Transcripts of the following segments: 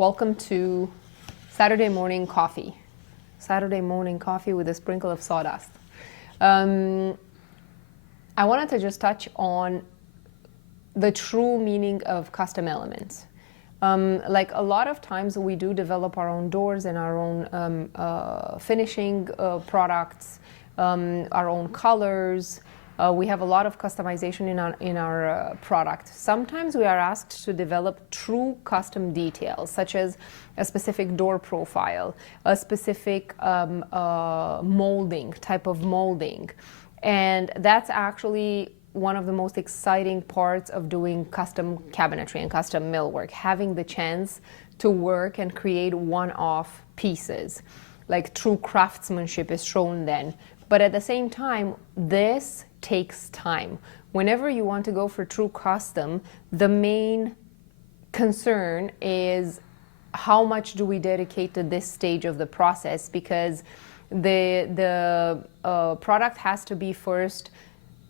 Welcome to Saturday morning coffee. Saturday morning coffee with a sprinkle of sawdust. I wanted to just touch on the true meaning of custom elements. Like a lot of times we do develop our own doors and our own finishing products, our own colors. We have a lot of customization in our product. Sometimes we are asked to develop true custom details, such as a specific door profile, a specific molding, type of molding. And that's actually one of the most exciting parts of doing custom cabinetry and custom millwork, having the chance to work and create one-off pieces. Like true craftsmanship is shown then. But at the same time, this takes time. Whenever you want to go for true custom, the main concern is how much do we dedicate to this stage of the process, because the product has to be first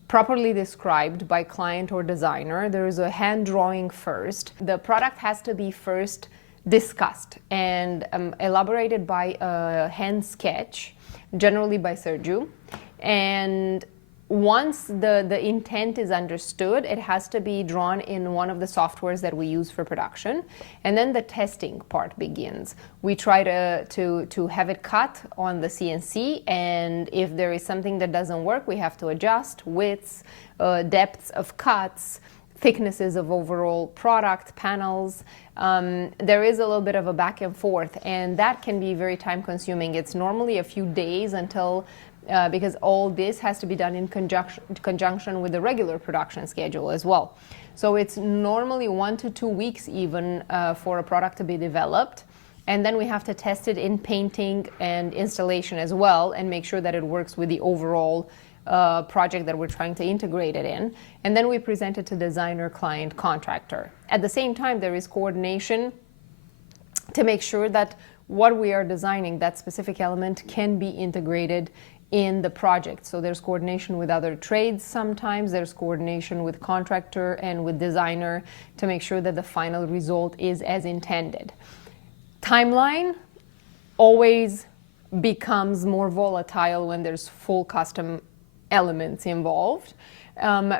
properly described by client or designer. There is a hand drawing first. The product has to be first discussed and elaborated by a hand sketch, generally by Sergio. And once the intent is understood, it has to be drawn in one of the softwares that we use for production. And then the testing part begins. We try to have it cut on the CNC, and if there is something that doesn't work, we have to adjust widths, depths of cuts, thicknesses of overall product, panels. There is a little bit of a back and forth, and that can be very time consuming. It's normally a few days until because all this has to be done in conjunction with the regular production schedule as well. So it's normally 1 to 2 weeks even for a product to be developed. And then we have to test it in painting and installation as well, and make sure that it works with the overall project that we're trying to integrate it in. And then we present it to designer, client, contractor. At the same time, there is coordination to make sure that what we are designing, that specific element, can be integrated in the project. So there's coordination with other trades sometimes, there's coordination with contractor and with designer to make sure that the final result is as intended. Timeline always becomes more volatile when there's full custom elements involved,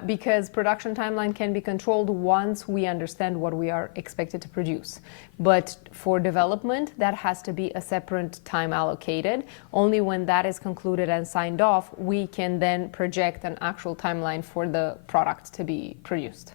because production timeline can be controlled once we understand what we are expected to produce. But for development, that has to be a separate time allocated. Only when that is concluded and signed off, we can then project an actual timeline for the product to be produced.